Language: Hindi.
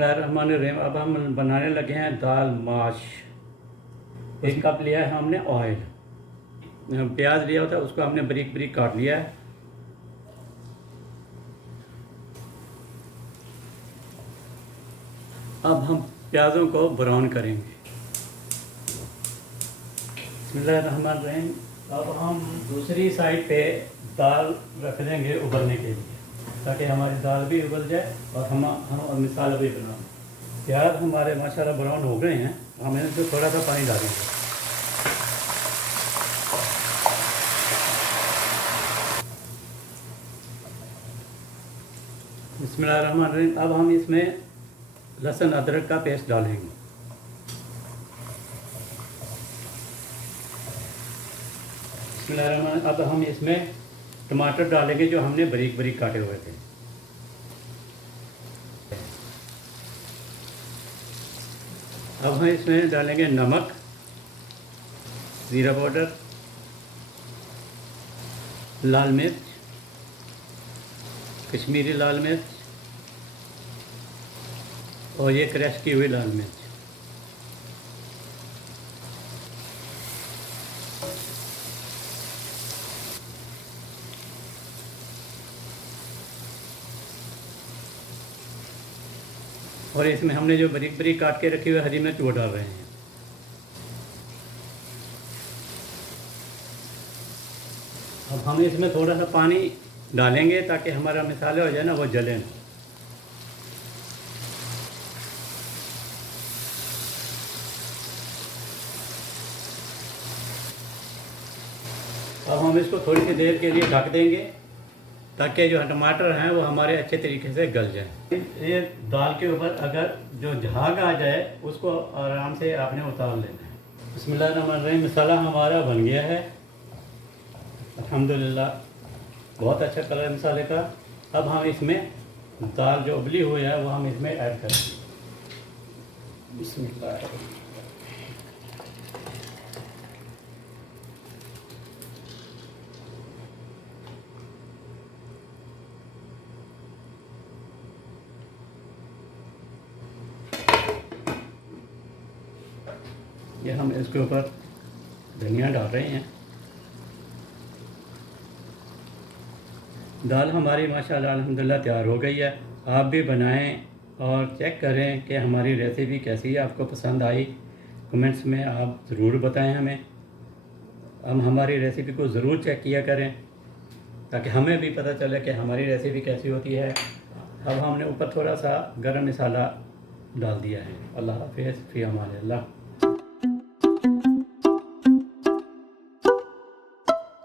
बिस्मिल्लाहिर्रहमानिर्रहीम। अब हम बनाने लगे हैं दाल माश। 1 कप लिया है हमने ऑयल। प्याज लिया होता है उसको हमने बारीक बारीक काट लिया है। अब हम प्याज़ों को ब्राउन करेंगे। बिस्मिल्लाहिर्रहमानिर्रहीम। अब हम दूसरी साइड पे दाल रख देंगे उबलने के लिए, ताकि हमारी दाल भी उबल जाए और हम मिसाल भी बनाएं। प्याज हमारे माशाल्लाह ब्राउन हो गए हैं। हम इसमें थोड़ा सा पानी डालेंगे। बिस्मिल्लाहिर्रहमानिर्रहीम। अब हम इसमें लहसुन अदरक का पेस्ट डालेंगे। बिस्मिल्लाहिर्रहमानिर्रहीम। अब हम इसमें टमाटर डालेंगे जो हमने बारीक बारीक काटे हुए थे। अब हम इसमें डालेंगे नमक, ज़ीरा पाउडर, लाल मिर्च, कश्मीरी लाल मिर्च और ये क्रश की हुई लाल मिर्च। और इसमें हमने जो बारीक बारीक काट के रखी हुई हरी मिर्च वो डाल रहे हैं। अब हम इसमें थोड़ा सा पानी डालेंगे ताकि हमारा मसाला हो जाए ना, वो जले ना। अब हम इसको थोड़ी सी देर के लिए ढक देंगे ताकि जो टमाटर हैं वो हमारे अच्छे तरीके से गल जाए। ये दाल के ऊपर अगर जो झाग आ जाए उसको आराम से आपने उतार लेना है। बिस्मिल्लाहिर्रहमानिर्रहीम। मसाला हमारा बन गया है अल्हम्दुलिल्लाह। बहुत अच्छा कलर है मसाले का। अब हम इसमें दाल जो उबली हुई है वो हम इसमें ऐड करेंगे। बिस्मिल्लाह। ये हम इसके ऊपर धनिया डाल रहे हैं। दाल हमारी माशाल्लाह अल्हम्दुलिल्लाह तैयार हो गई है। आप भी बनाएं और चेक करें कि हमारी रेसिपी कैसी है, आपको पसंद आई। कमेंट्स में आप ज़रूर बताएं हमें। हम हमारी रेसिपी को ज़रूर चेक किया करें ताकि हमें भी पता चले कि हमारी रेसिपी कैसी होती है। अब हमने ऊपर थोड़ा सा गरम मसाला डाल दिया है। अल्लाह हाफ़िज़, फ़ी अमान अल्लाह।